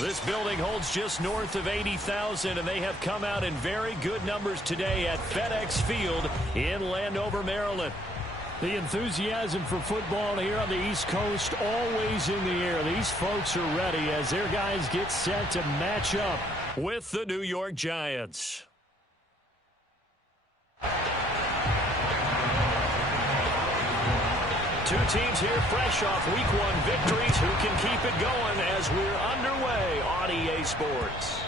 This building holds just north of 80,000, and they have come out in very good numbers today at FedEx Field in Landover, Maryland. The enthusiasm for football here on the East Coast always in the air. These folks are ready as their guys get set to match up with the New York Giants. Two teams here fresh off Week 1 victories. Who can keep it going as we're underway on EA Sports?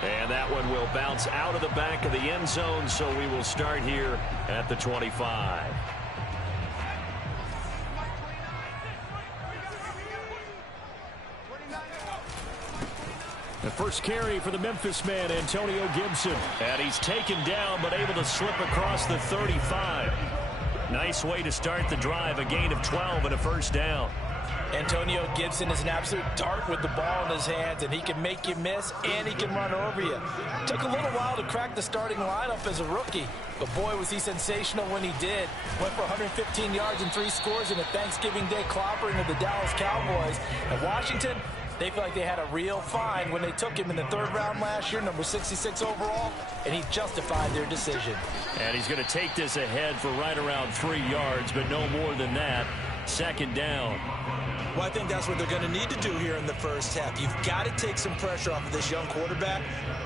And that one will bounce out of the back of the end zone, so we will start here at the 25. The first carry for the Memphis man, Antonio Gibson. And he's taken down, but able to slip across the 35. Nice way to start the drive, a gain of 12 and a first down. Antonio Gibson is an absolute dart with the ball in his hands, and he can make you miss, and he can run over you. Took a little while to crack the starting lineup as a rookie, but boy, was he sensational when he did. Went for 115 yards and 3 scores in a Thanksgiving Day clobbering of the Dallas Cowboys. And Washington, they feel like they had a real find when they took him in the 3rd round last year, number 66 overall, and he justified their decision. And he's going to take this ahead for right around 3 yards, but no more than that. 2nd down. Well, I think that's what they're going to need to do here in the first half. You've got to take some pressure off of this young quarterback,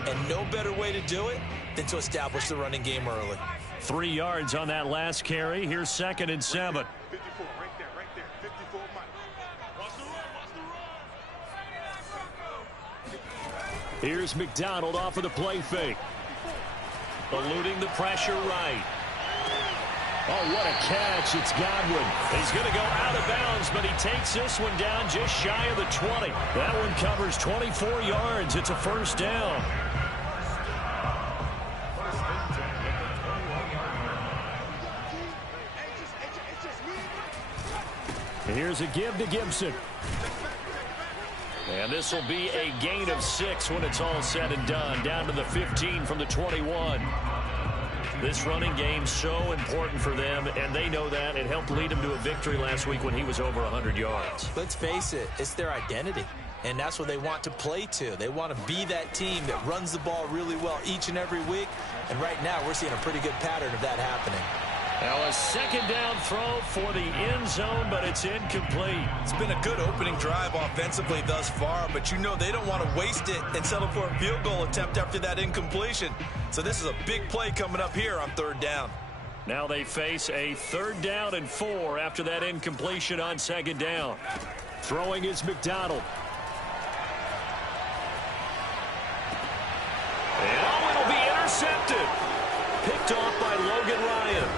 and no better way to do it than to establish the running game early. 3 yards on that last carry. Here's 2nd and 7. 54, right there, 54, Mike. Here's McDonald off of the play fake. Eluding the pressure right. Oh, what a catch. It's Godwin. He's going to go out of bounds, but he takes this one down just shy of the 20. That one covers 24 yards. It's a first down. Here's a give to Gibson. And this will be a gain of 6 when it's all said and done. Down to the 15 from the 21. This running game so important for them, and they know that. It helped lead them to a victory last week when he was over 100 yards. Let's face it, it's their identity, and that's what they want to play to. They want to be that team that runs the ball really well each and every week, and right now we're seeing a pretty good pattern of that happening. Now a 2nd down throw for the end zone, but it's incomplete. It's been a good opening drive offensively thus far, but you know they don't want to waste it and settle for a field goal attempt after that incompletion. So this is a big play coming up here on 3rd down. Now they face a 3rd down and 4 after that incompletion on 2nd down. Throwing is McDonald. And it'll be intercepted. Picked off by Logan Ryan.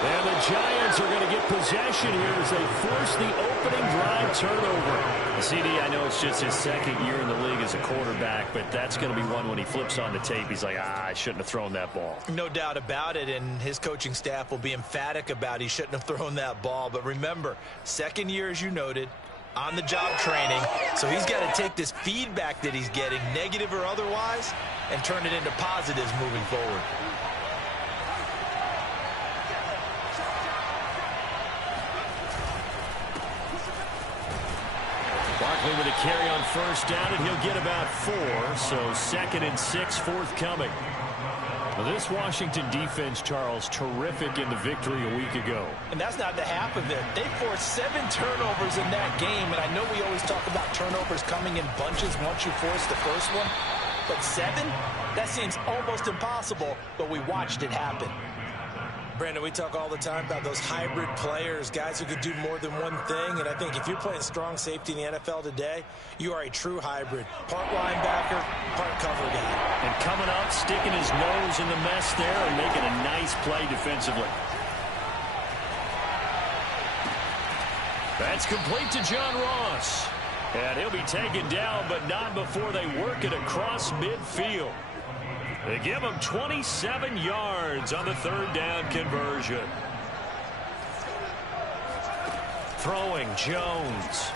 And the Giants are going to get possession here as they force the opening drive turnover. CD, I know it's just his 2nd year in the league as a quarterback, but that's going to be one when he flips on the tape. He's like, I shouldn't have thrown that ball. No doubt about it, and his coaching staff will be emphatic about he shouldn't have thrown that ball. But remember, 2nd year, as you noted, on-the-job training, so he's got to take this feedback that he's getting, negative or otherwise, and turn it into positives moving forward. Barkley with a carry on 1st down, and he'll get about 4, so 2nd and 6 forthcoming. Well, this Washington defense, Charles, terrific in the victory a week ago. And that's not the half of it. They forced 7 turnovers in that game, and I know we always talk about turnovers coming in bunches once you force the first one, but 7? That seems almost impossible, but we watched it happen. Brandon, we talk all the time about those hybrid players, guys who could do more than one thing, and I think if you're playing strong safety in the NFL today, you are a true hybrid. Part linebacker, part cover guy. And coming up, sticking his nose in the mess there and making a nice play defensively. That's complete to John Ross. And he'll be taken down, but not before they work it across midfield. They give him 27 yards on the 3rd down conversion. Throwing Jones.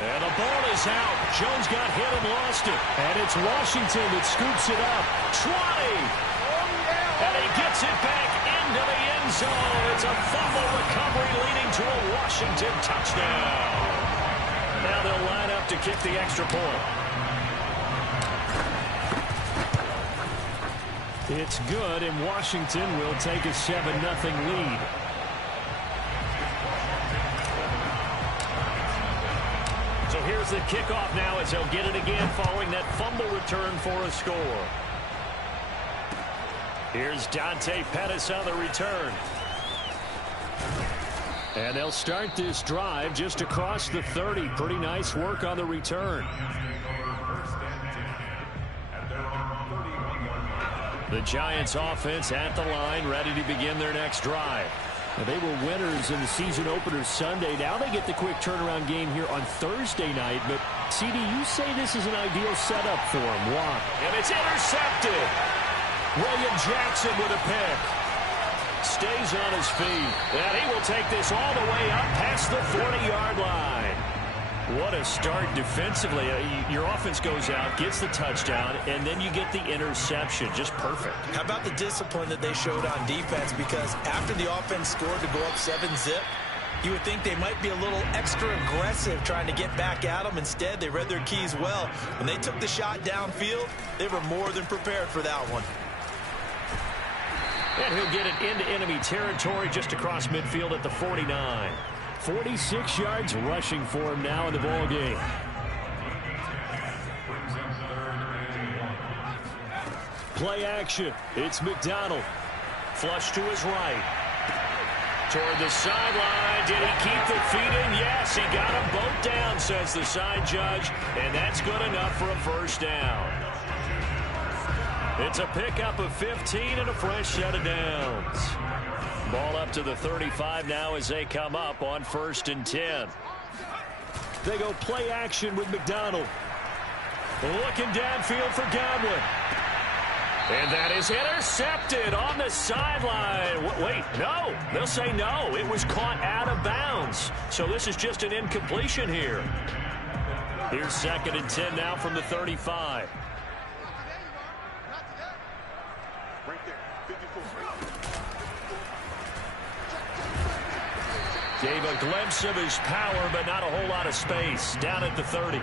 And the ball is out. Jones got hit and lost it. And it's Washington that scoops it up. 20. And he gets it back into the end zone. It's a fumble recovery leading to a Washington touchdown. Now they'll line up to kick the extra point. It's good, and Washington will take a 7-0 lead. So here's the kickoff now as they'll get it again following that fumble return for a score. Here's Dante Pettis on the return. And they'll start this drive just across the 30. Pretty nice work on the return. The Giants offense at the line, ready to begin their next drive. They were winners in the season opener Sunday. Now they get the quick turnaround game here on Thursday night. But, CD, you say this is an ideal setup for them. Why? And it's intercepted. William Jackson with a pick. Stays on his feet. And he will take this all the way up past the 40-yard line. What a start defensively. Your offense goes out, gets the touchdown, and then you get the interception. Just perfect. How about the discipline that they showed on defense? Because after the offense scored to go up 7-zip, you would think they might be a little extra aggressive trying to get back at them. Instead, they read their keys well. When they took the shot downfield, they were more than prepared for that one. And he'll get it into enemy territory just across midfield at the 49. 46 yards rushing for him now in the ball game. Play action. It's McDonald. Flush to his right. Toward the sideline. Did he keep the feet in? Yes, he got them both down, says the side judge. And that's good enough for a first down. It's a pickup of 15 and a fresh set of downs. Ball up to the 35 now as they come up on 1st and 10. They go play action with McDonald. Looking downfield for Godwin. And that is intercepted on the sideline. Wait, no. They'll say no. It was caught out of bounds. So this is just an incompletion here. Here's 2nd and 10 now from the 35. Gave a glimpse of his power, but not a whole lot of space. Down at the 30.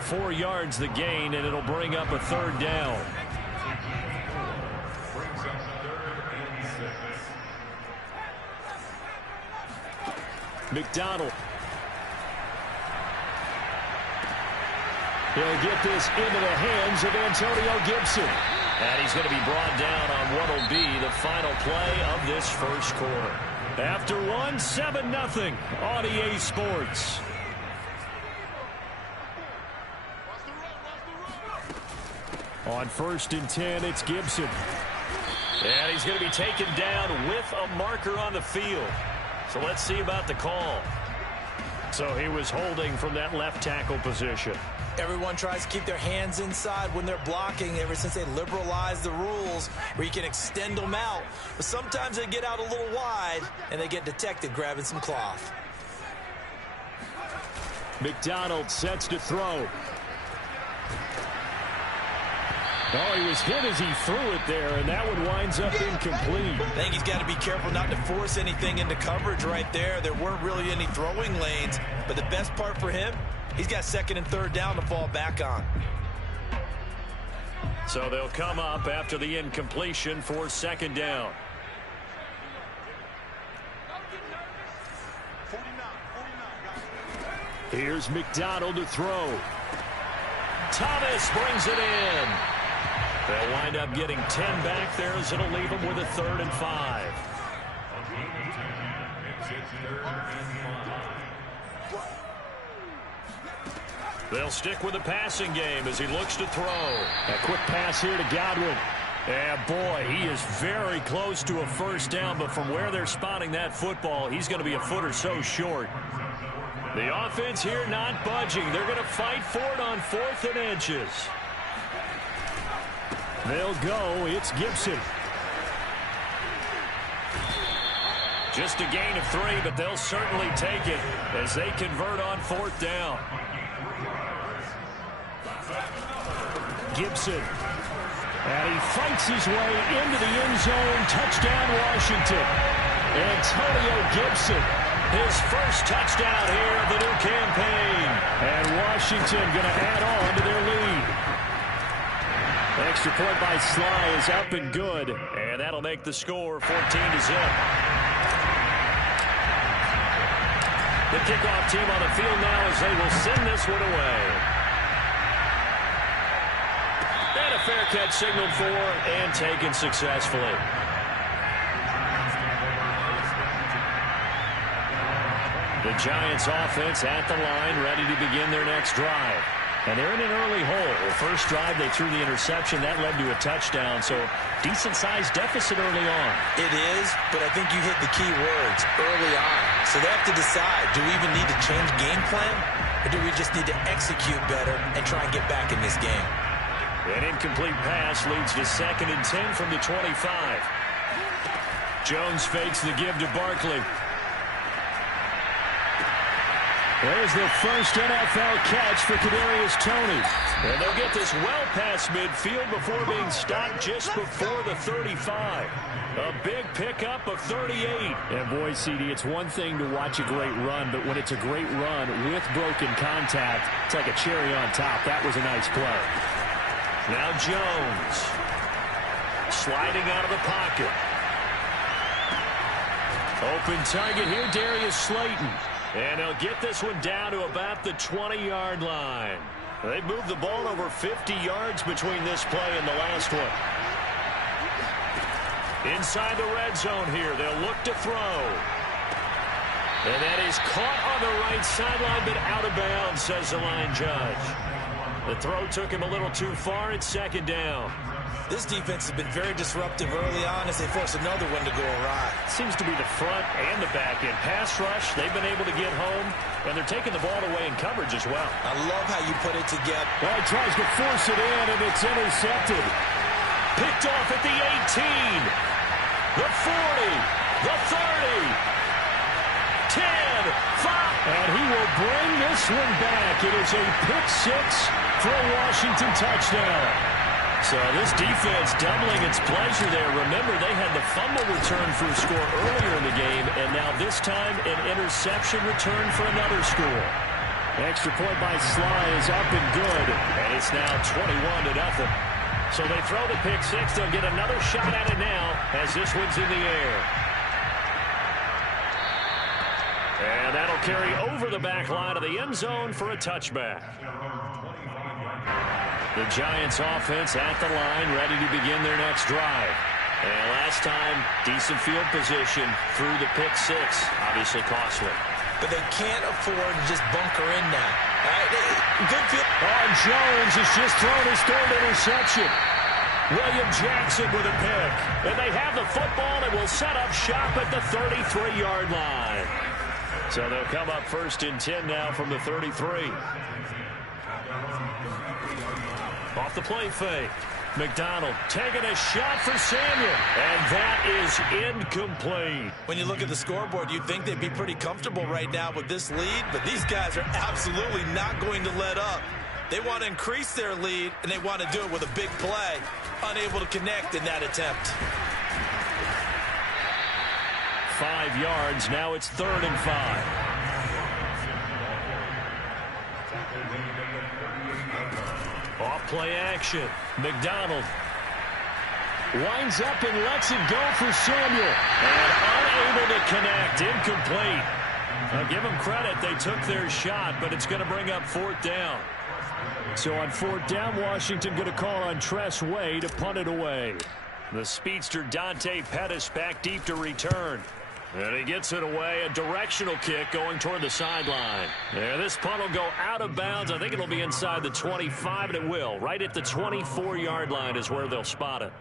4 yards the gain, and it'll bring up a 3rd down. McDonald. He'll get this into the hands of Antonio Gibson. And he's going to be brought down on what will be the final play of this first quarter. After one, 7-0 on EA Sports. On 1st and 10, it's Gibson. And he's going to be taken down with a marker on the field. So let's see about the call. So he was holding from that left tackle position. Everyone tries to keep their hands inside when they're blocking ever since they liberalized the rules where you can extend them out. But sometimes they get out a little wide and they get detected grabbing some cloth. McDonald sets to throw. Oh, he was hit as he threw it there, and that one winds up incomplete. I think he's got to be careful not to force anything into coverage right there. There weren't really any throwing lanes, but the best part for him, he's got 2nd and 3rd down to fall back on. So they'll come up after the incompletion for 2nd down. 49. Here's McDonald to throw. Thomas brings it in. They'll wind up getting 10 back there as it'll leave them with a 3rd and 5. They'll stick with the passing game as he looks to throw. A quick pass here to Godwin. And boy, he is very close to a first down, but from where they're spotting that football, he's going to be a foot or so short. The offense here not budging. They're going to fight for it on 4th and inches. They'll go. It's Gibson. Just a gain of 3, but they'll certainly take it as they convert on 4th down. Gibson. And he fights his way into the end zone. Touchdown, Washington. Antonio Gibson His first touchdown here of the new campaign. And Washington going to add on to their lead. Extra point by Sly is up and good. And that'll make the score 14-0. The kickoff team on the field now as they will send this one away. And a fair catch signaled for and taken successfully. The Giants offense at the line, ready to begin their next drive. And they're in an early hole. First drive, they threw the interception. That led to a touchdown, so decent-sized deficit early on. It is, but I think you hit the key words, early on. So they have to decide, do we even need to change game plan, or do we just need to execute better and try and get back in this game? An incomplete pass leads to 2nd and 10 from the 25. Jones fakes the give to Barkley. There's the first NFL catch for Kadarius Toney. And they'll get this well past midfield before being stopped just before the 35. A big pickup of 38. And boy, CD, it's one thing to watch a great run, but when it's a great run with broken contact, it's like a cherry on top. That was a nice play. Now Jones. Sliding out of the pocket. Open target here, Darius Slayton. And they'll get this one down to about the 20-yard line. They moved the ball over 50 yards between this play and the last one. Inside the red zone here, they'll look to throw. And that is caught on the right sideline, but out of bounds, says the line judge. The throw took him a little too far. It's 2nd down. This defense has been very disruptive early on as they force another one to go awry. Seems to be the front and the back end. Pass rush, they've been able to get home, and they're taking the ball away in coverage as well. I love how you put it together. Well, he tries to force it in, and it's intercepted. Picked off at the 18, the 40, the 30, 10, 5. And he will bring this one back. It is a pick 6 for a Washington touchdown. So this defense doubling its pleasure there. Remember, they had the fumble return for a score earlier in the game, and now this time an interception return for another score. Extra point by Sly is up and good, and it's now 21-0. So they throw the pick 6. They'll get another shot at it now as this one's in the air. And that'll carry over the back line of the end zone for a touchback. The Giants offense at the line, ready to begin their next drive. And last time, decent field position through the pick 6. Obviously costly. But they can't afford to just bunker in now. All right, good field. Oh, Jones has just thrown his 3rd interception. William Jackson with a pick. And they have the football and will set up shop at the 33-yard line. So they'll come up 1st and 10 now from the 33. Off the play fake. McDonald taking a shot for Samuel. And that is incomplete. When you look at the scoreboard, you'd think they'd be pretty comfortable right now with this lead, but these guys are absolutely not going to let up. They want to increase their lead, and they want to do it with a big play. Unable to connect in that attempt. 5 yards. Now it's 3rd and 5. Off play action. McDonald winds up and lets it go for Samuel. And unable to connect. Incomplete. I'll give them credit. They took their shot, but it's going to bring up 4th down. So on 4th down, Washington going to call on Tress Way to punt it away. The speedster Dante Pettis back deep to return. And he gets it away, a directional kick going toward the sideline. And this punt will go out of bounds. I think it'll be inside the 25, and it will. Right at the 24-yard line is where they'll spot it.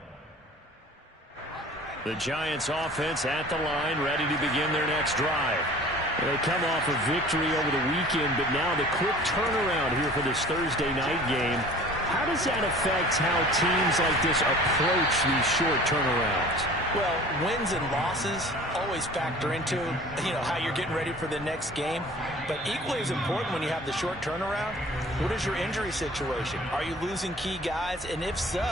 The Giants offense at the line, ready to begin their next drive. They come off a victory over the weekend, but now the quick turnaround here for this Thursday night game. How does that affect how teams like this approach these short turnarounds? Well, wins and losses always factor into, how you're getting ready for the next game. But equally as important when you have the short turnaround, what is your injury situation? Are you losing key guys? And if so,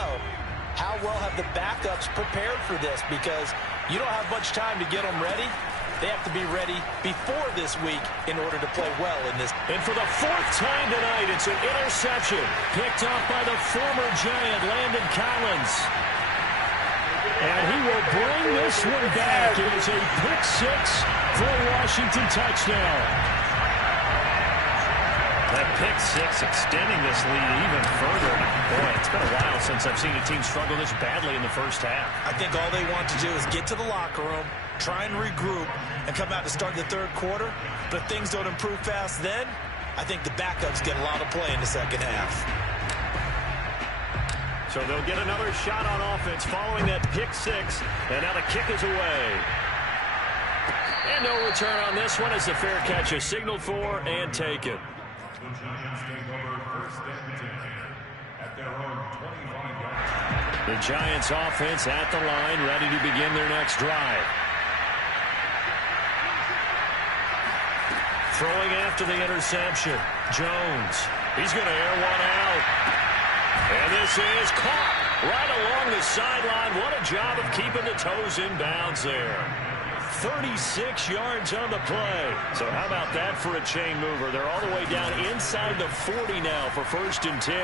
how well have the backups prepared for this? Because you don't have much time to get them ready. They have to be ready before this week in order to play well in this. And for the fourth time tonight, it's an interception picked off by the former Giant, Landon Collins. And he will bring this one back. It is a pick six for a Washington touchdown. That pick six extending this lead even further. Boy, it's been a while since I've seen a team struggle this badly in the first half. I think all they want to do is get to the locker room, try and regroup, and come out to start the third quarter. But if things don't improve fast then, I think the backups get a lot of play in the second half. So they'll get another shot on offense following that pick six. And now the kick is away. And no return on this one as the fair catch is signaled for and taken. The Giants offense at the line, ready to begin their next drive. Throwing after the interception. Jones. He's going to air one out. And this is caught right along the sideline. What a job of keeping the toes in bounds there. 36 yards on the play. So how about that for a chain mover? They're all the way down inside the 40 now for 1st and 10.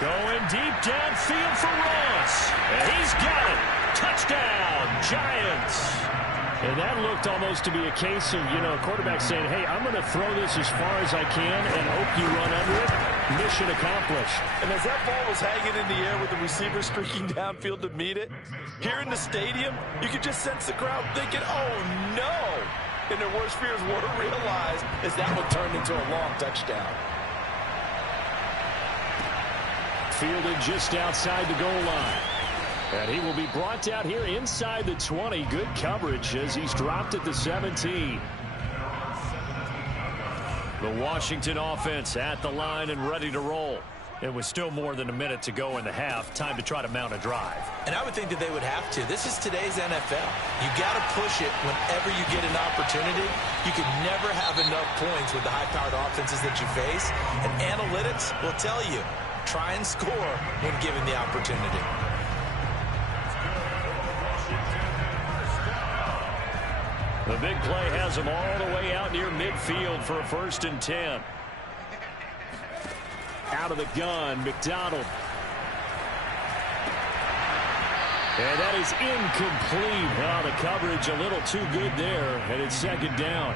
Going deep downfield for Ross. And he's got it. Touchdown, Giants. And that looked almost to be a case of, quarterback saying, hey, I'm going to throw this as far as I can and hope you run under it. Mission accomplished. And as that ball was hanging in the air with the receiver streaking downfield to meet it, here in the stadium, you could just sense the crowd thinking, oh, no. And their worst fears were realized as that one turned into a long touchdown. Fielded just outside the goal line. And he will be brought down here inside the 20. Good coverage as he's dropped at the 17. The Washington offense at the line and ready to roll. It was still more than a minute to go in the half. Time to try to mount a drive. And I would think that they would have to. This is today's NFL. You got to push it whenever you get an opportunity. You can never have enough points with the high-powered offenses that you face. And analytics will tell you, try and score when given the opportunity. The big play has him all the way out near midfield for a 1st and 10. Out of the gun, McDonald. And that is incomplete. Oh, the coverage a little too good there, and it's 2nd down.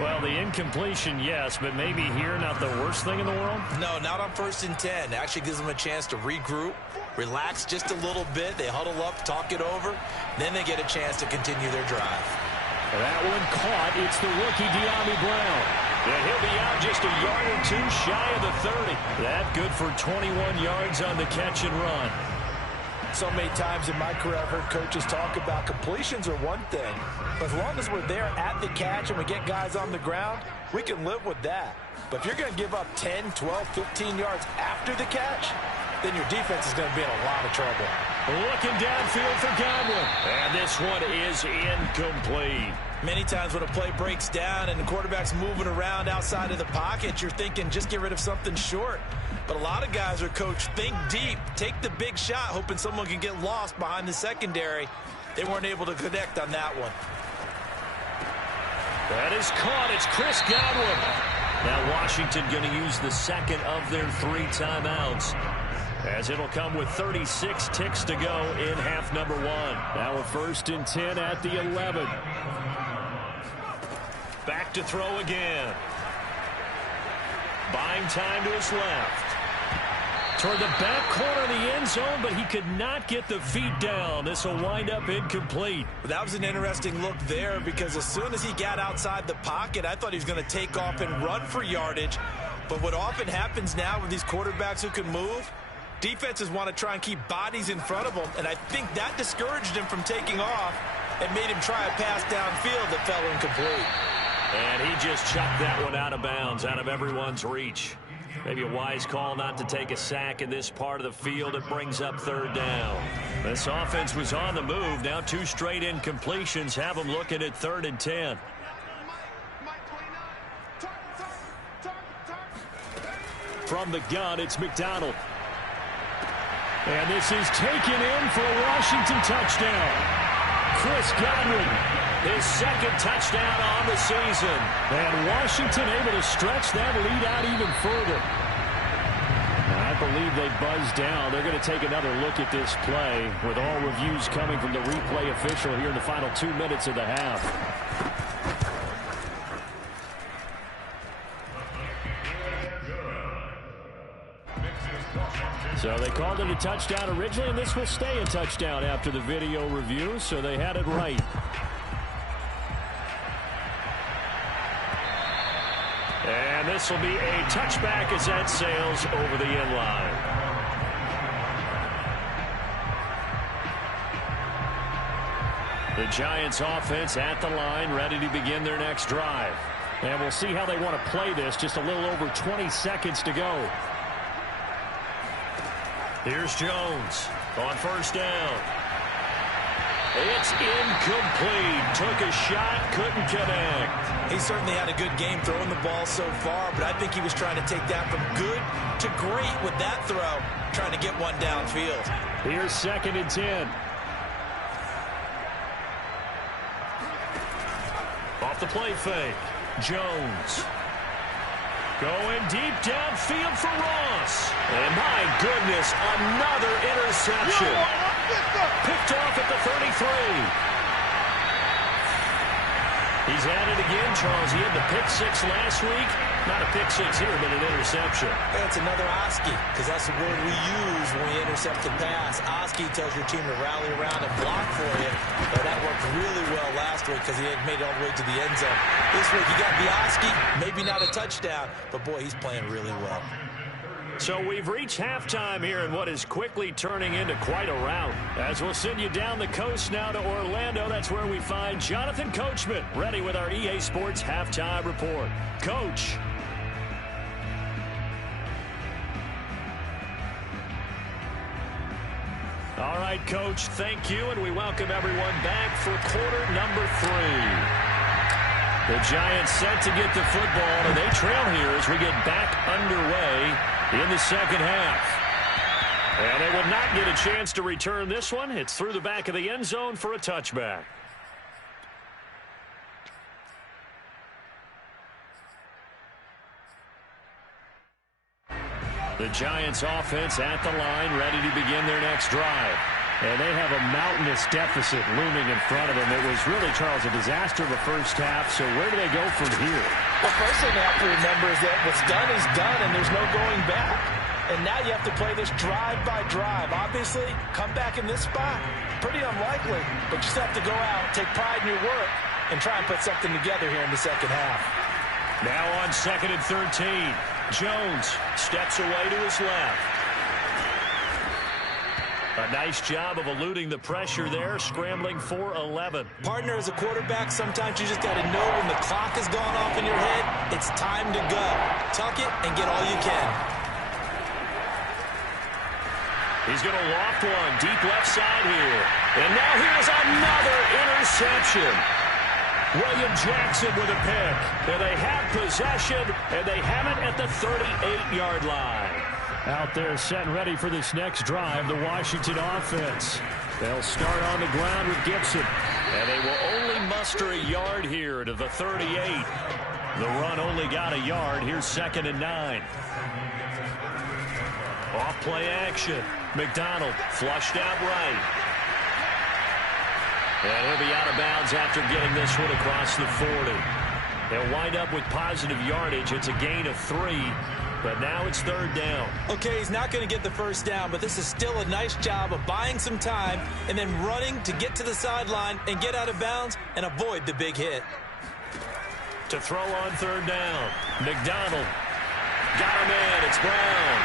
Well, the incompletion, yes, but maybe here not the worst thing in the world? No, not on 1st and 10. It actually gives them a chance to regroup, relax just a little bit. They huddle up, talk it over. Then they get a chance to continue their drive. That one caught. It's the rookie De'Ami Brown. And he'll be out just a yard or two shy of the 30. That good for 21 yards on the catch and run. So many times in my career I've heard coaches talk about completions are one thing. But as long as we're there at the catch and we get guys on the ground, we can live with that. But if you're going to give up 10, 12, 15 yards after the catch, then your defense is going to be in a lot of trouble. Looking downfield for Godwin. And this one is incomplete. Many times when a play breaks down and the quarterback's moving around outside of the pocket, you're thinking just get rid of something short. But a lot of guys are coached, think deep, take the big shot, hoping someone can get lost behind the secondary. They weren't able to connect on that one. That is caught. It's Chris Godwin. Now Washington going to use the second of their 3 timeouts, as it'll come with 36 ticks to go in half number 1. Now a 1st and 10 at the 11. Back to throw again. Buying time to his left. Toward the back corner of the end zone, but he could not get the feet down. This will wind up incomplete. That was an interesting look there, because as soon as he got outside the pocket, I thought he was going to take off and run for yardage. But what often happens now with these quarterbacks who can move, defenses want to try and keep bodies in front of them, and I think that discouraged him from taking off and made him try a pass downfield that fell incomplete. And he just chucked that one out of bounds, out of everyone's reach. Maybe a wise call not to take a sack in this part of the field. It brings up 3rd down. This offense was on the move. Now 2 straight incompletions have them looking at 3rd and 10. From the gun, it's McDonald. And this is taken in for a Washington touchdown. Chris Godwin his second touchdown on the season. And Washington able to stretch that lead out even further. I believe they buzzed down. They're going to take another look at this play with all reviews coming from the replay official here in the final 2 minutes of the half. So they called it a touchdown originally, and this will stay a touchdown after the video review, so they had it right. And this will be a touchback as that sails over the end line. The Giants offense at the line, ready to begin their next drive. And we'll see how they want to play this. Just a little over 20 seconds to go. Here's Jones on first down. It's incomplete. Took a shot, couldn't connect. He certainly had a good game throwing the ball so far, but I think he was trying to take that from good to great with that throw, trying to get one downfield. Here's 2nd and 10. Off the play fake. Jones. Going deep downfield for Ross. And my goodness, another interception. Picked off at the 33. He's at it again, Charles. He had the pick 6 last week. Not a pick 6 here, but an interception. That's another Oski, because that's the word we use when we intercept the pass. Oski tells your team to rally around and block for you. But that worked really well last week because he had made it all the way to the end zone. This week he got the Oski, maybe not a touchdown, but boy, he's playing really well. So we've reached halftime here in what is quickly turning into quite a rout. As we'll send you down the coast now to Orlando, that's where we find Jonathan Coachman, ready with our EA Sports Halftime Report. Coach. All right, Coach, thank you, and we welcome everyone back for quarter number 3. The Giants set to get the football, and they trail here as we get back underway in the second half. And they will not get a chance to return this one. It's through the back of the end zone for a touchback. The Giants offense at the line, ready to begin their next drive. And they have a mountainous deficit looming in front of them. It was really, Charles, a disaster the first half. So where do they go from here? The first thing they have to remember is that what's done is done, and there's no going back. And now you have to play this drive by drive. Obviously, come back in this spot, pretty unlikely. But you just have to go out, take pride in your work, and try and put something together here in the second half. Now on 2nd and 13. Jones steps away to his left. A nice job of eluding the pressure there, scrambling for 11. Partner, as a quarterback, sometimes you just got to know when the clock has gone off in your head, it's time to go. Tuck it and get all you can. He's going to loft one deep left side here. And now here's another interception. William Jackson with a pick. And they have possession, and they have it at the 38-yard line. Out there set and ready for this next drive, the Washington offense. They'll start on the ground with Gibson. And they will only muster a yard here to the 38. The run only got a yard. Here's 2nd and 9. Off play action. McDonald flushed out right. And he'll be out of bounds after getting this one across the 40. They'll wind up with positive yardage. It's a gain of 3. But now it's 3rd down. Okay, he's not going to get the first down, but this is still a nice job of buying some time and then running to get to the sideline and get out of bounds and avoid the big hit. To throw on 3rd down. McDonald got him in. It's Brown.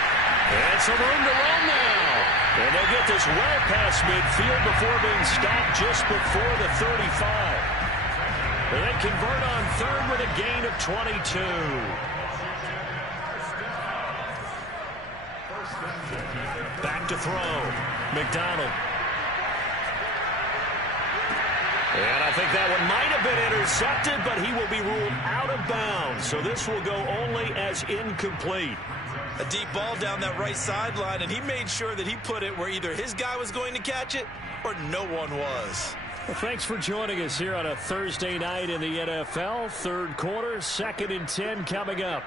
And some room to run now. And they'll get this well past midfield before being stopped just before the 35. And they convert on 3rd with a gain of 22. Back to throw. McDonald. And I think that one might have been intercepted, but he will be ruled out of bounds. So this will go only as incomplete. A deep ball down that right sideline, and he made sure that he put it where either his guy was going to catch it or no one was. Well, thanks for joining us here on a Thursday night in the NFL. Third quarter, 2nd and 10 coming up.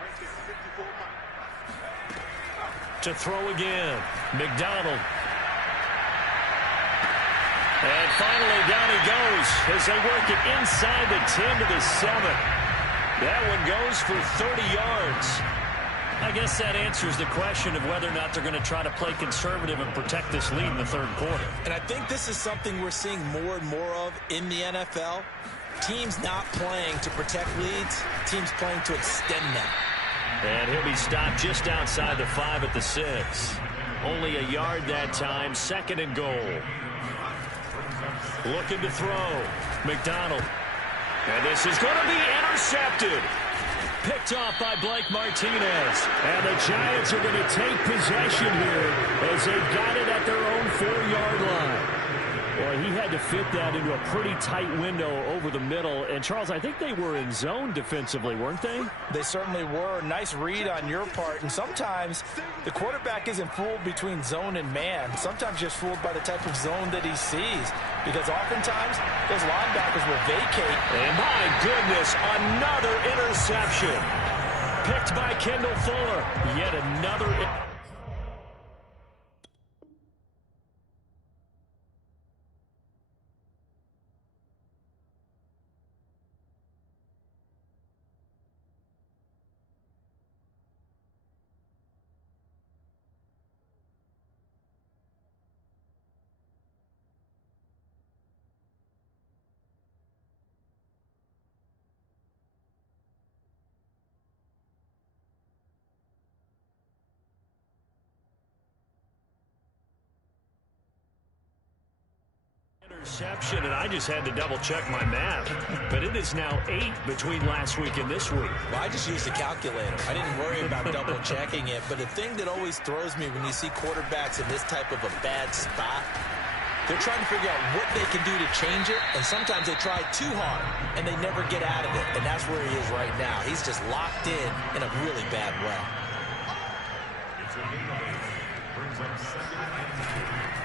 To throw again, McDonald. And finally, down he goes as they work it inside the 10 to the 7. That one goes for 30 yards. I guess that answers the question of whether or not they're going to try to play conservative and protect this lead in the third quarter. And I think this is something we're seeing more and more of in the NFL. Teams not playing to protect leads, teams playing to extend them. And he'll be stopped just outside the 5 at the 6. Only a yard that time, 2nd and goal. Looking to throw. McDonald. And this is going to be intercepted. Picked off by Blake Martinez. And the Giants are going to take possession here as they've got it at their own 4-yard line. Well, he had to fit that into a pretty tight window over the middle. And, Charles, I think they were in zone defensively, weren't they? They certainly were. Nice read on your part. And sometimes the quarterback isn't fooled between zone and man. Sometimes just fooled by the type of zone that he sees. Because oftentimes those linebackers will vacate. And, my goodness, another interception. Picked by Kendall Fuller. Yet another. Interception, and I just had to double-check my math. But it is now 8 between last week and this week. Well, I just used a calculator. I didn't worry about double-checking it. But the thing that always throws me when you see quarterbacks in this type of a bad spot, they're trying to figure out what they can do to change it, and sometimes they try too hard, and they never get out of it. And that's where he is right now. He's just locked in a really bad way.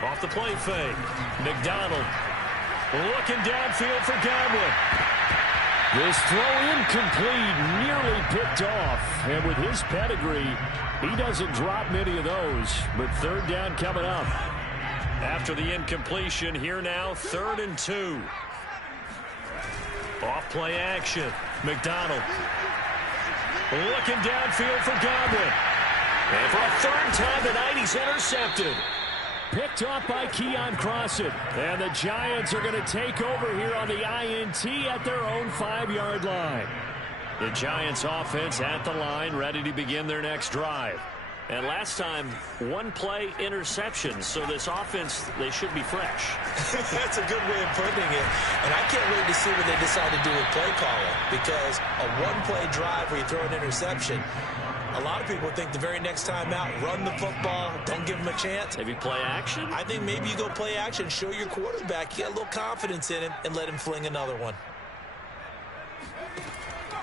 Off the play fake. McDonald looking downfield for Godwin. This throw incomplete, nearly picked off. And with his pedigree, he doesn't drop many of those. But third down coming up. After the incompletion, here now, 3rd and 2. Off play action. McDonald looking downfield for Godwin. And for a 3rd time tonight, he's intercepted. Picked off by Keon Crossett. And the Giants are going to take over here on the INT at their own 5-yard line. The Giants offense at the line, ready to begin their next drive. And last time, 1-play interception. So this offense, they should be fresh. That's a good way of putting it. And I can't wait to see what they decide to do with play calling. Because a 1-play drive where you throw an interception, a lot of people think the very next time out, run the football, don't give him a chance. Maybe play action? I think maybe you go play action, show your quarterback, you got a little confidence in him, and let him fling another one.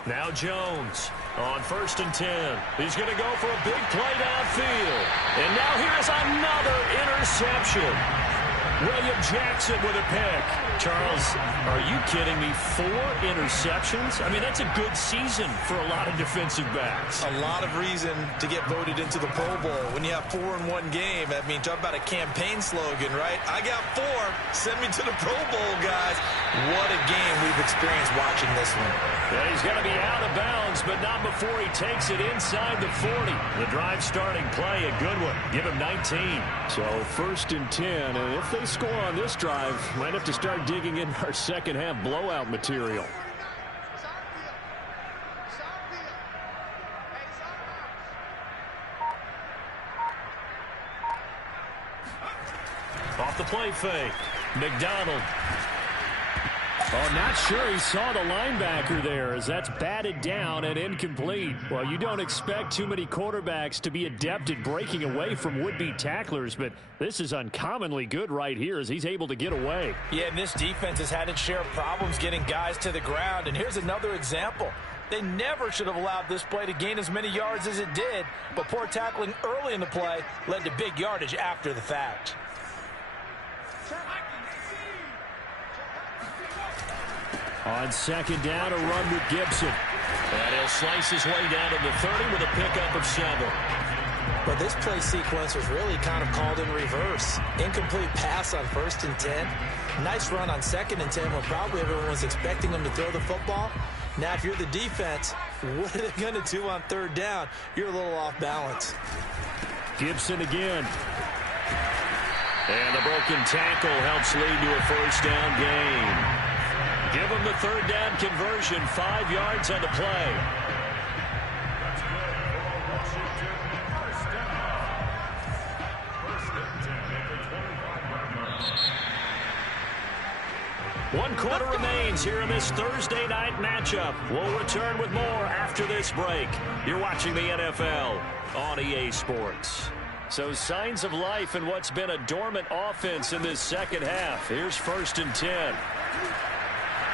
Now Jones on 1st and 10. He's going to go for a big play downfield. And now here's another interception. William Jackson with a pick. Charles, are you kidding me? 4 interceptions? I mean, that's a good season for a lot of defensive backs. A lot of reason to get voted into the Pro Bowl when you have 4 in one game. I mean, talk about a campaign slogan, right? I got 4. Send me to the Pro Bowl, guys. What a game we've experienced watching this one. Yeah, he's going to be out of bounds, but not before he takes it inside the 40. The drive starting play, a good one. Give him 19. So 1st and 10, and if they score on this drive, might have to start digging in our second half blowout material. Off the play fake. McDonald. Oh, not sure he saw the linebacker there as that's batted down and incomplete. Well, you don't expect too many quarterbacks to be adept at breaking away from would-be tacklers, but this is uncommonly good right here as he's able to get away. Yeah, and this defense has had its share of problems getting guys to the ground. And here's another example. They never should have allowed this play to gain as many yards as it did, but poor tackling early in the play led to big yardage after the fact. On second down, a run with Gibson. And he'll slice his way down to the 30 with a pickup of 7. But this play sequence was really kind of called in reverse. Incomplete pass on 1st and 10. Nice run on 2nd and 10 when probably everyone was expecting him to throw the football. Now, if you're the defense, what are they going to do on 3rd down? You're a little off balance. Gibson again. And the broken tackle helps lead to a 1st down gain. Give him the 3rd down conversion, 5 yards on the play. One quarter remains here in this Thursday night matchup. We'll return with more after this break. You're watching the NFL on EA Sports. So signs of life in what's been a dormant offense in this second half. Here's 1st and 10.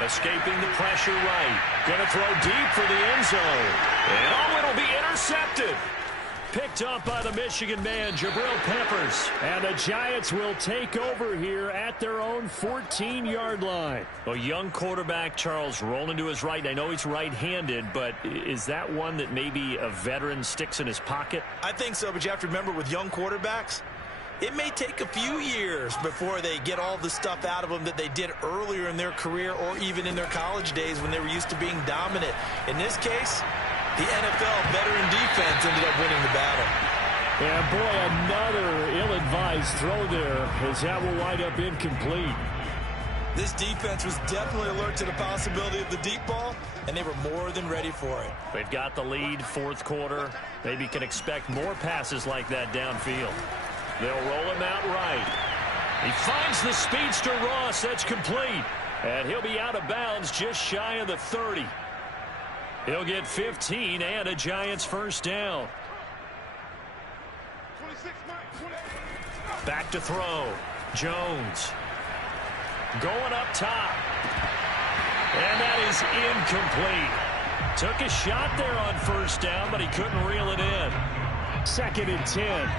Escaping the pressure right. Going to throw deep for the end zone. And it'll be intercepted. Picked up by the Michigan man, Jabril Peppers. And the Giants will take over here at their own 14-yard line. A young quarterback, Charles, rolling to his right. I know he's right-handed, but is that one that maybe a veteran sticks in his pocket? I think so, but you have to remember with young quarterbacks, it may take a few years before they get all the stuff out of them that they did earlier in their career or even in their college days when they were used to being dominant. In this case, the NFL veteran defense ended up winning the battle. And boy, another ill-advised throw there as that will wind up incomplete. This defense was definitely alert to the possibility of the deep ball, and they were more than ready for it. They've got the lead, 4th quarter. Maybe can expect more passes like that downfield. They'll roll him out right. He finds the speedster Ross. That's complete. And he'll be out of bounds just shy of the 30. He'll get 15 and a Giants 1st down. Back to throw. Jones. Going up top. And that is incomplete. Took a shot there on 1st down, but he couldn't reel it in. 2nd and 10.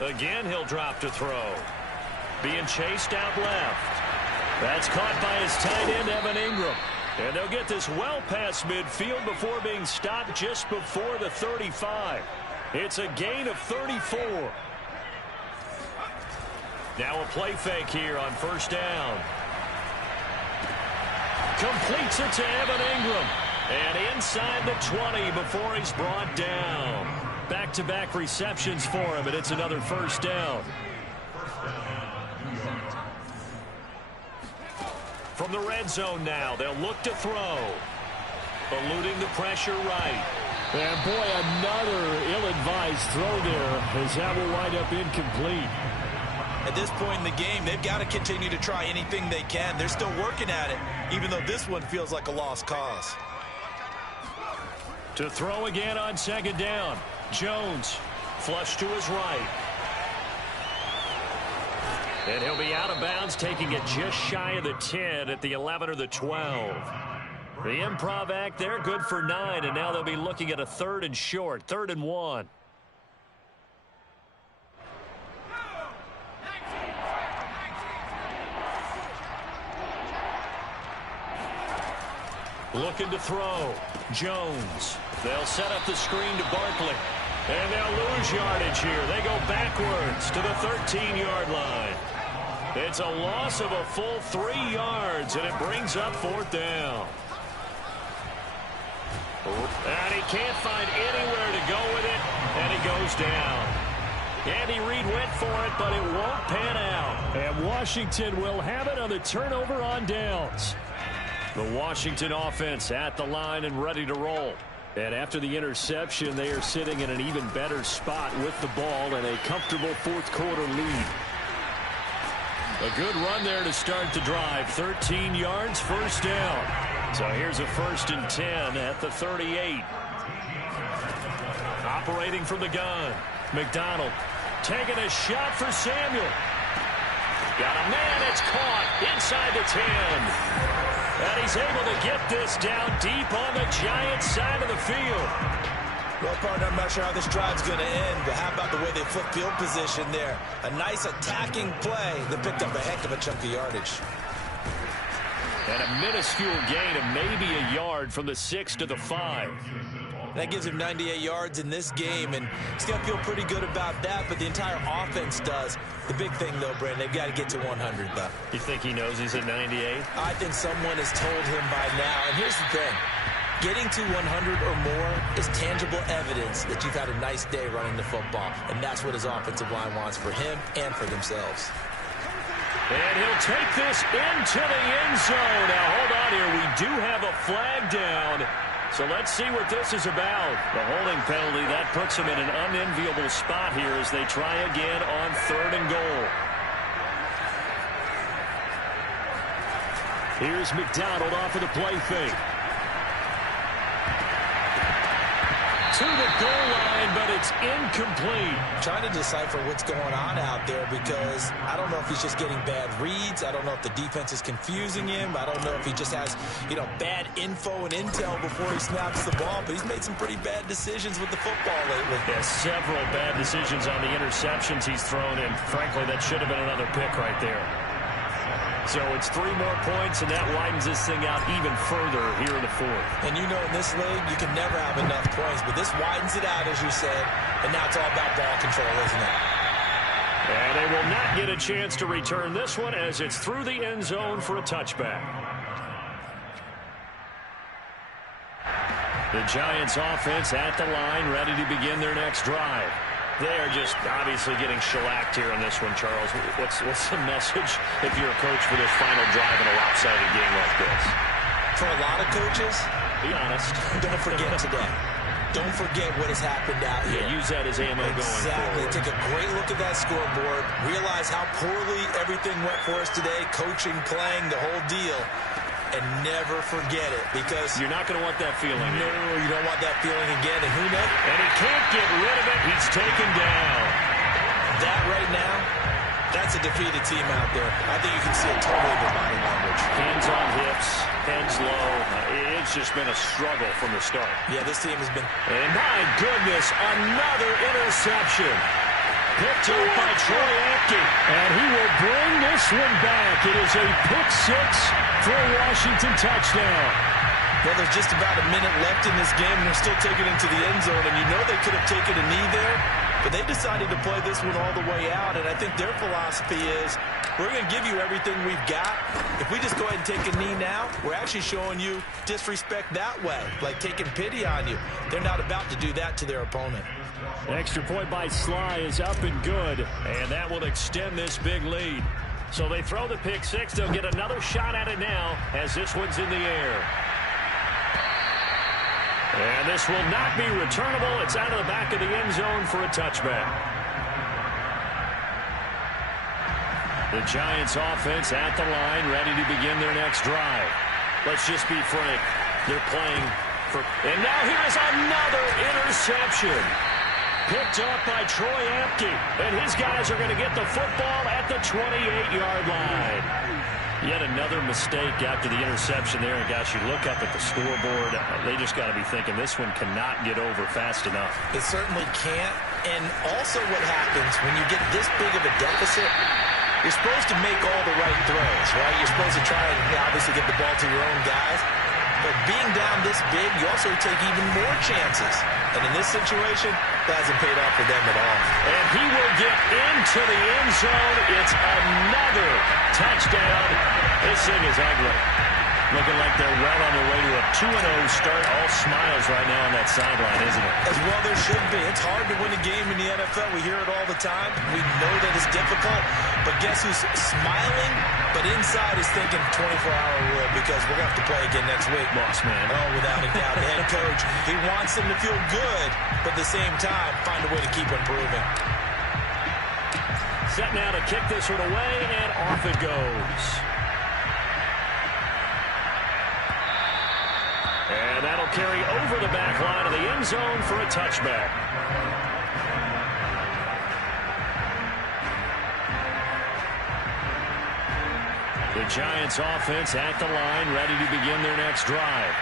Again, he'll drop to throw. Being chased out left. That's caught by his tight end, Evan Ingram. And they'll get this well past midfield before being stopped just before the 35. It's a gain of 34. Now a play fake here on 1st down. Completes it to Evan Ingram. And inside the 20 before he's brought down. Back-to-back receptions for him, and it's another 1st down. From the red zone now, they'll look to throw. Eluding the pressure right. And boy, another ill-advised throw there as that will wind up incomplete. At this point in the game, they've got to continue to try anything they can. They're still working at it, even though this one feels like a lost cause. To throw again on 2nd down. Jones, flush to his right. And he'll be out of bounds, taking it just shy of the 10 at the 11 or the 12. The improv act there, good for 9, and now they'll be looking at a 3rd and short, 3rd and 1. Looking to throw. Jones. They'll set up the screen to Barkley. And they'll lose yardage here. They go backwards to the 13-yard line. It's a loss of a full 3 yards, and it brings up 4th down. And he can't find anywhere to go with it, and he goes down. Andy Reid went for it, but it won't pan out. And Washington will have it on the turnover on downs. The Washington offense at the line and ready to roll. And after the interception, they are sitting in an even better spot with the ball and a comfortable 4th quarter lead. A good run there to start the drive. 13 yards, 1st down. So here's a 1st and 10 at the 38. Operating from the gun. McDonald taking a shot for Samuel. Got a man, it's caught inside the 10. And he's able to get this down deep on the Giants side of the field. Well, partner, I'm not sure how this drive's going to end, but how about the way they flip field position there? A nice attacking play that picked up a heck of a chunk of yardage. And a minuscule gain of maybe a yard from the 6 to the 5. That gives him 98 yards in this game, and he's going to feel pretty good about that, but the entire offense does. The big thing, though, Brandon, they've got to get to 100, though. You think he knows he's at 98? I think someone has told him by now, and here's the thing. Getting to 100 or more is tangible evidence that you've had a nice day running the football, and that's what his offensive line wants for him and for themselves. And he'll take this into the end zone. Now, hold on here. We do have a flag down. So let's see what this is about. The holding penalty, that puts him in an unenviable spot here as they try again on 3rd and goal. Here's McDonald off of the play fake. To the goal line, but it's incomplete. Trying to decipher what's going on out there because I don't know if he's just getting bad reads. I don't know if the defense is confusing him. I don't know if he just has, bad info and intel before he snaps the ball. But he's made some pretty bad decisions with the football lately. Yeah, several bad decisions on the interceptions he's thrown, and frankly, that should have been another pick right there. So it's 3 more points, and that widens this thing out even further here in the 4th. And in this league, you can never have enough points, but this widens it out, as you said, and now it's all about ball control, isn't it? And they will not get a chance to return this one as it's through the end zone for a touchback. The Giants offense at the line, ready to begin their next drive. They are just obviously getting shellacked here in this one, Charles. What's the message if you're a coach for this final drive in a lopsided game like this? For a lot of coaches, be honest. Don't forget today. Don't forget what has happened out here. Yeah, use that as ammo going forward. Take a great look at that scoreboard. Realize how poorly everything went for us today. Coaching, playing, the whole deal. And never forget it, because you're not going to want that feeling. No, you don't want that feeling again. And who knows? And he can't get rid of it. He's taken down. That right now, that's a defeated team out there. I think you can see it totally in their body language. Hands on hips, heads low. It's just been a struggle from the start. Yeah, this team has been. And my goodness, another interception. Picked up by Troy Apke. And he will bring this one back. It is a pick 6 for a Washington touchdown. Well, there's just about a minute left in this game, and they're still taking it into the end zone. And you know they could have taken a knee there, but they decided to play this one all the way out. And I think their philosophy is, we're going to give you everything we've got. If we just go ahead and take a knee now, we're actually showing you disrespect that way, like taking pity on you. They're not about to do that to their opponent. Extra point by Sly is up and good, and that will extend this big lead. So they throw the pick 6. They'll get another shot at it now as this one's in the air. And this will not be returnable. It's out of the back of the end zone for a touchback. The Giants offense at the line, ready to begin their next drive. Let's just be frank. They're playing for... And now here is another interception. Picked up by Troy Apke. And his guys are going to get the football at the 28-yard line. Yet another mistake after the interception there. And, gosh, you look up at the scoreboard. They just got to be thinking this one cannot get over fast enough. It certainly can't. And also what happens when you get this big of a deficit, you're supposed to make all the right throws, right? You're supposed to try and obviously get the ball to your own guys. But being down this big, you also take even more chances. And in this situation, that hasn't paid off for them at all. And he will get into the end zone. It's another touchdown. This thing is ugly. Looking like they're well on their way to a 2-0 start. All smiles right now on that sideline, isn't it? As well there should be. It's hard to win a game in the NFL. We hear it all the time. We know that it's difficult. But guess who's smiling? But inside is thinking 24-hour rule, because we're going to have to play again next week. Boss man. Oh, without a doubt. The head coach, he wants them to feel good, but at the same time, find a way to keep improving. Set now to kick this one away, and off it goes. And that'll carry over the back line of the end zone for a touchback. The Giants offense at the line, ready to begin their next drive.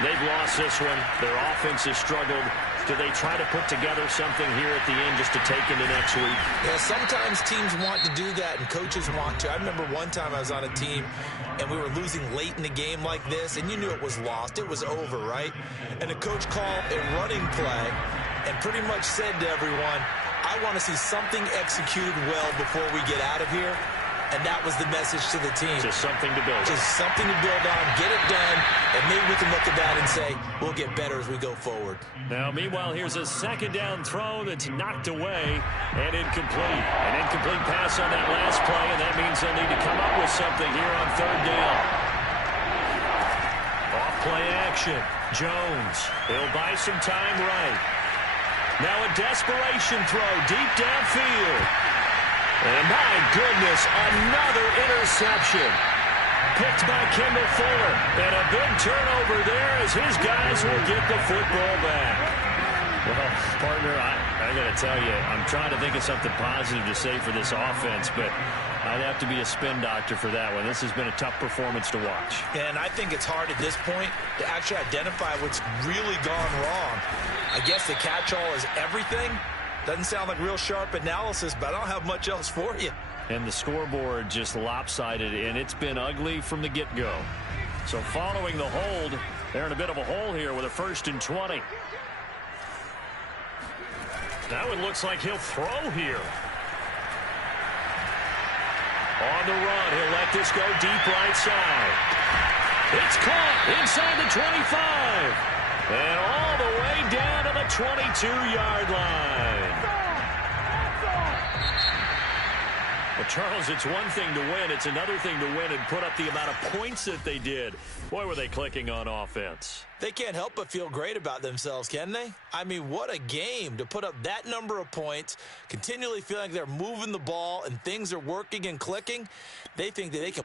They've lost this one. Their offense has struggled. Do they try to put together something here at the end just to take into next week? Yeah, sometimes teams want to do that and coaches want to. I remember one time I was on a team and we were losing late in the game like this, and you knew it was lost. It was over, right? And the coach called a running play and pretty much said to everyone, I want to see something executed well before we get out of here. And that was the message to the team. Just something to build on. Just something to build on, get it done, and maybe we can look at that and say, we'll get better as we go forward. Now, meanwhile, here's a second down throw that's knocked away and incomplete. An incomplete pass on that last play, and that means they'll need to come up with something here on third down. Off play action. Jones. He'll buy some time right. Now a desperation throw deep downfield. And my goodness, another interception. Picked by Kendall Fuller. And a big turnover there as his guys will get the football back. Well, partner, I got to tell you, I'm trying to think of something positive to say for this offense, but I'd have to be a spin doctor for that one. This has been a tough performance to watch. And I think it's hard at this point to actually identify what's really gone wrong. I guess the catch-all is everything. Doesn't sound like real sharp analysis, but I don't have much else for you. And the scoreboard just lopsided, and it's been ugly from the get-go. So following the hold, they're in a bit of a hole here with a 1st and 20. Now it looks like he'll throw here. On the run, he'll let this go deep right side. It's caught inside the 25. And all the way down to the 22-yard line. Well, Charles, it's one thing to win. It's another thing to win and put up the amount of points that they did. Boy, were they clicking on offense. They can't help but feel great about themselves, can they? I mean, what a game to put up that number of points, continually feeling like they're moving the ball and things are working and clicking. They think that they can...